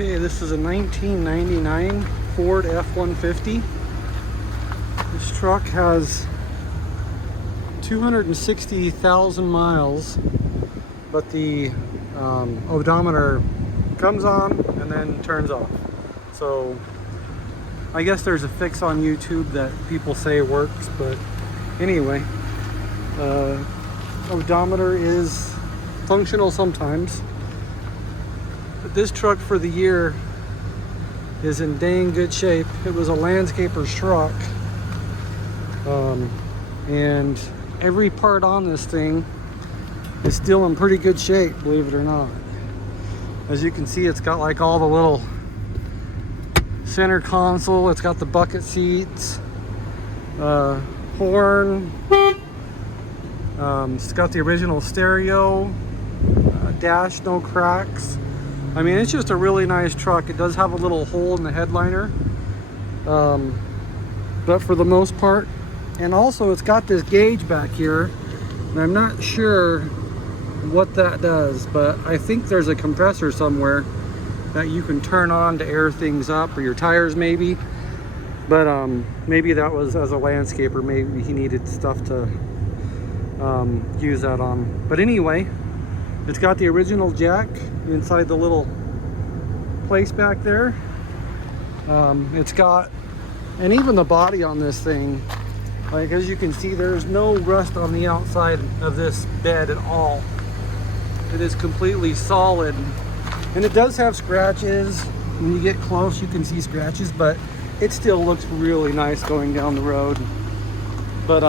Okay, this is a 1999 Ford F-150. This truck has 260,000 miles, but the odometer comes on and then turns off. So I guess there's a fix on YouTube that people say works, but anyway, odometer is functional sometimes. But this truck for the year is in dang good shape. It was a landscaper's truck, and every part on this thing is still in pretty good shape, believe it or not. As you can see, it's got like all the little center console, it's got the bucket seats, horn, it's got the original stereo, dash, no cracks. I mean, it's just a really nice truck. It does have a little hole in the headliner, but for the most part. And also it's got this gauge back here, and I'm not sure what that does, but I think there's a compressor somewhere that you can turn on to air things up, or your tires maybe. But maybe that was, as a landscaper, maybe he needed stuff to use that on. But anyway, it's got the original jack inside the little place back there. It's got, and even the body on this thing, like as you can see, there's no rust on the outside of this bed at all. It is completely solid, and it does have scratches. When you get close, you can see scratches, but it still looks really nice going down the road. But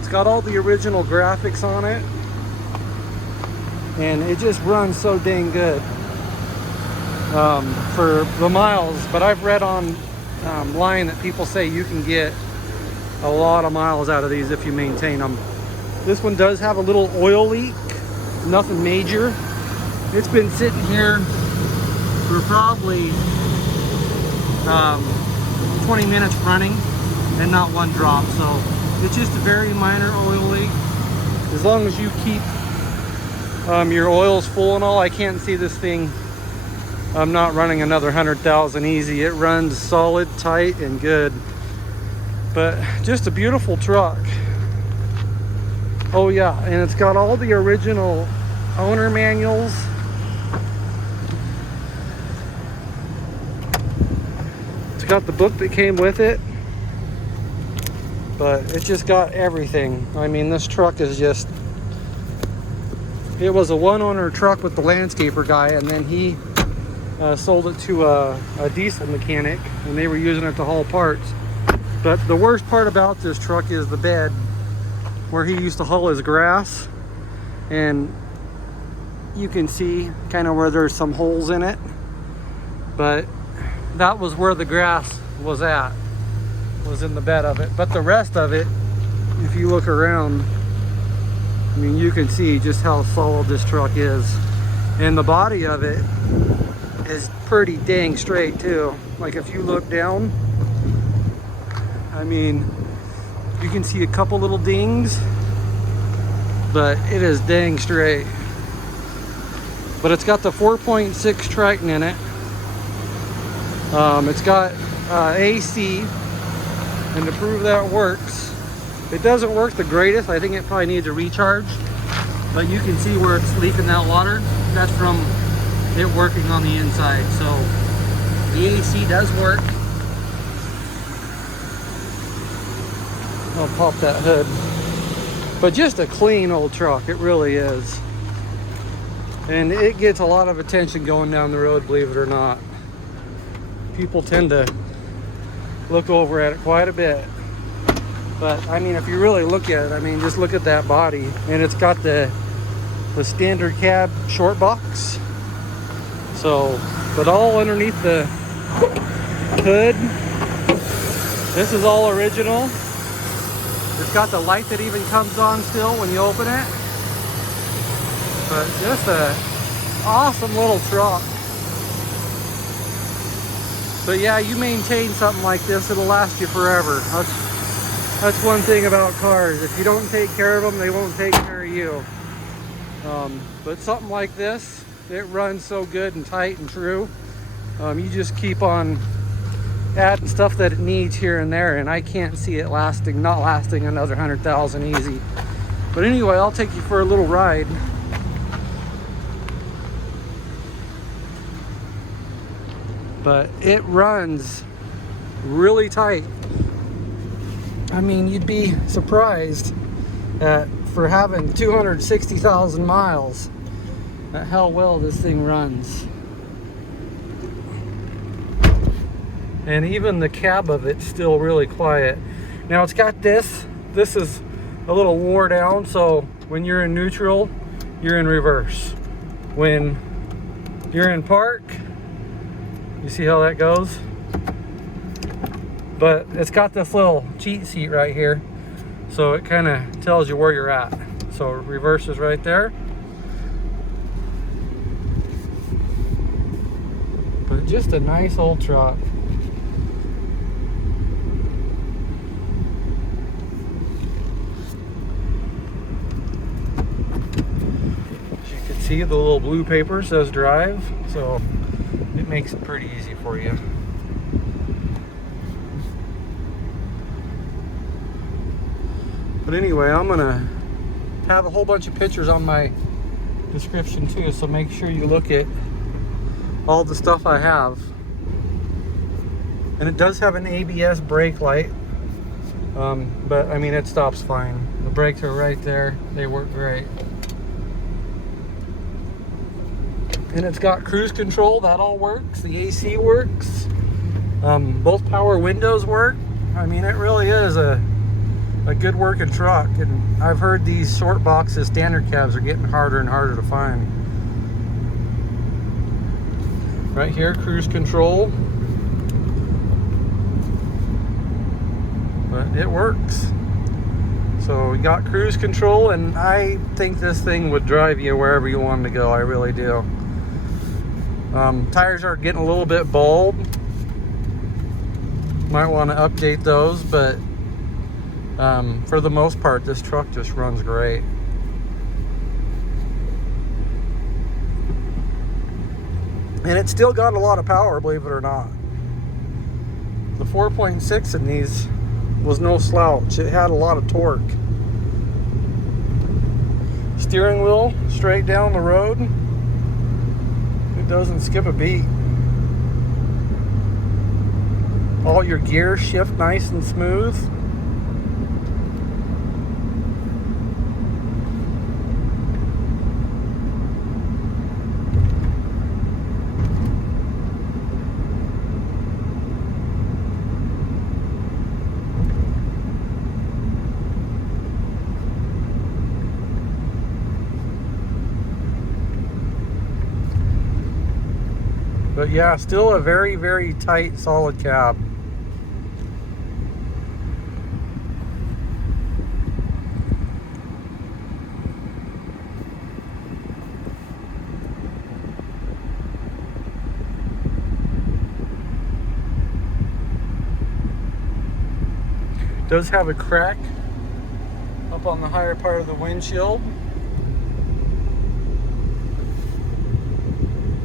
it's got all the original graphics on it, and it just runs so dang good for the miles. But I've read online that people say you can get a lot of miles out of these if you maintain them. This one does have a little oil leak, nothing major. It's been sitting here for probably 20 minutes running and not one drop, so it's just a very minor oil leak. As long as you keep your oil's full and all, I can't see this thing not running another 100,000 easy. It runs solid, tight, and good. But just a beautiful truck. Oh yeah, and it's got all the original owner manuals. It's got the book that came with it, but it just got everything. I mean, this truck is just, it was a one-owner truck with the landscaper guy, and then he sold it to a diesel mechanic, and they were using it to haul parts. But the worst part about this truck is the bed where he used to haul his grass, and you can see kind of where there's some holes in it, but that was where the grass was at, was in the bed of it. But the rest of it, if you look around, I mean, you can see just how solid this truck is. And the body of it is pretty dang straight too. Like if you look down, I mean, you can see a couple little dings, but it is dang straight. But it's got the 4.6 Triton in it. It's got AC, and to prove that works, it doesn't work the greatest. I think it probably needs a recharge, but you can see where it's leaking that water. That's from it working on the inside. So the AC does work. I'll pop that hood. But just a clean old truck, it really is. And it gets a lot of attention going down the road, believe it or not. People tend to look over at it quite a bit. But I mean, if you really look at it, I mean, just look at that body. And it's got the standard cab short box. So, but all underneath the hood, this is all original. It's got the light that even comes on still when you open it. But just a awesome little truck. But yeah, you maintain something like this, it'll last you forever. That's one thing about cars. If you don't take care of them, they won't take care of you. But something like this, It runs so good and tight and true. You just keep on adding stuff that it needs here and there, and I can't see it not lasting another 100,000 easy. But anyway, I'll take you for a little ride. But it runs really tight. I mean, you'd be surprised at, for having 260,000 miles, at how well this thing runs. And even the cab of it's still really quiet. Now it's got this is a little wore down, so when you're in neutral, you're in reverse. When you're in park, you see how that goes? But it's got this little cheat seat right here, so it kind of tells you where you're at. So reverse is right there. But just a nice old truck. See, the little blue paper says drive, so it makes it pretty easy for you. But anyway, I'm gonna have a whole bunch of pictures on my description too, so make sure you look at all the stuff I have. And it does have an ABS brake light, but I mean, it stops fine. The brakes are right there, they work great. And it's got cruise control, that all works. The AC works. Both power windows work. I mean, it really is a good working truck. And I've heard these short boxes, standard cabs, are getting harder and harder to find. Right here, cruise control. But it works. So we got cruise control, and I think this thing would drive you wherever you wanted to go. I really do. Tires are getting a little bit bald. Might want to update those, but for the most part, this truck just runs great. And it's still got a lot of power, believe it or not. The 4.6 in these was no slouch. It had a lot of torque. Steering wheel straight down the road. It doesn't skip a beat. All your gears shift nice and smooth. But yeah, still a very, very tight, solid cab. Does have a crack up on the higher part of the windshield.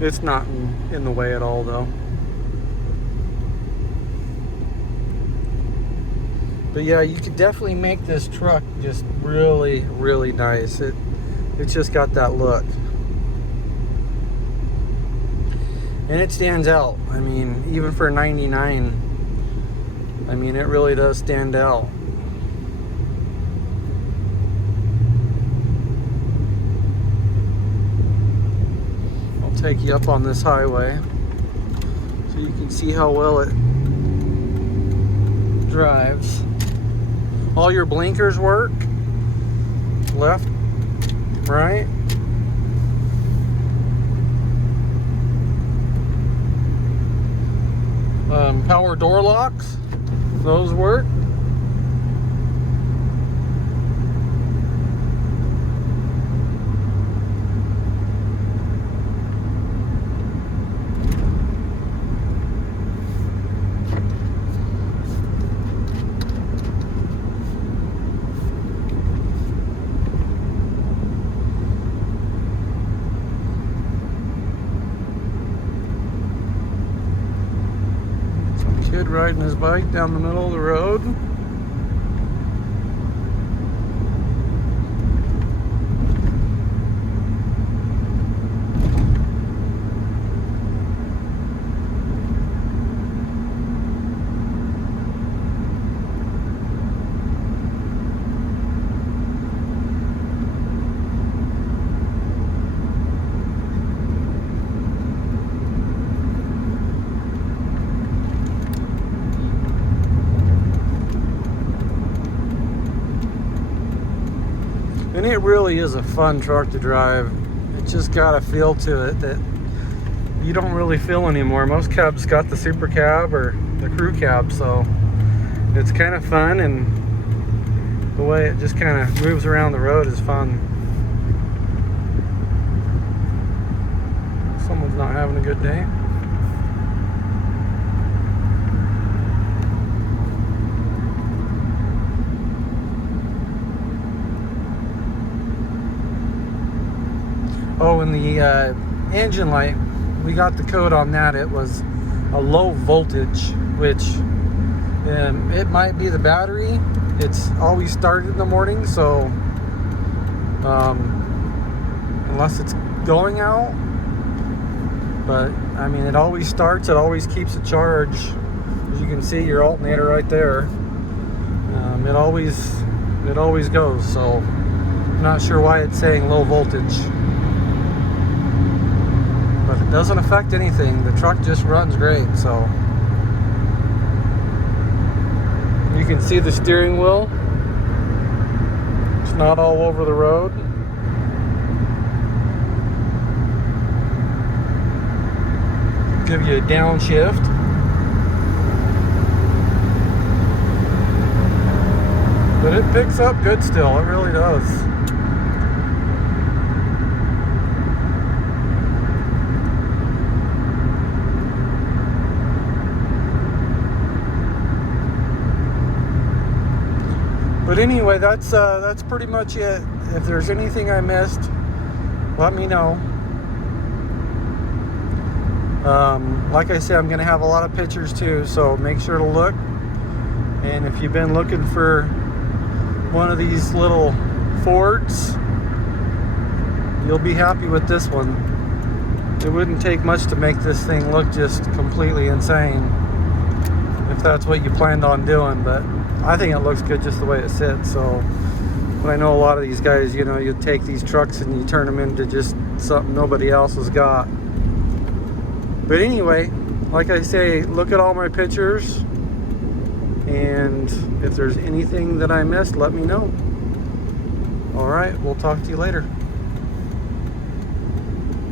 It's not in the way at all, though. But yeah, you could definitely make this truck just really, really nice. It's just got that look. And it stands out. I mean, even for 99, I mean, it really does stand out. Take you up on this highway so you can see how well it drives. All your blinkers work, left, right. Power door locks, those work. riding his bike down the middle of the road. And it really is a fun truck to drive. It's just got a feel to it that you don't really feel anymore. Most cabs got the super cab or the crew cab, so it's kind of fun, and the way it just kind of moves around the road is fun. Someone's not having a good day. Oh, and the engine light, we got the code on that. It was a low voltage, which it might be the battery. It's always started in the morning, so unless it's going out. But I mean, it always starts, it always keeps a charge. As you can see, your alternator right there, it always goes. So I'm not sure why it's saying low voltage. But it doesn't affect anything. The truck just runs great. So you can see the steering wheel. It's not all over the road. Give you a downshift. But it picks up good still. It really does. But anyway, that's pretty much it. If there's anything I missed, let me know. Like I said, I'm going to have a lot of pictures too, so make sure to look. And if you've been looking for one of these little Fords, you'll be happy with this one. It wouldn't take much to make this thing look just completely insane, if that's what you planned on doing. But I think it looks good just the way it sits. So, but I know a lot of these guys, you know, you take these trucks and you turn them into just something nobody else has got. But anyway, like I say, look at all my pictures, and if there's anything that I missed, let me know. All right, we'll talk to you later.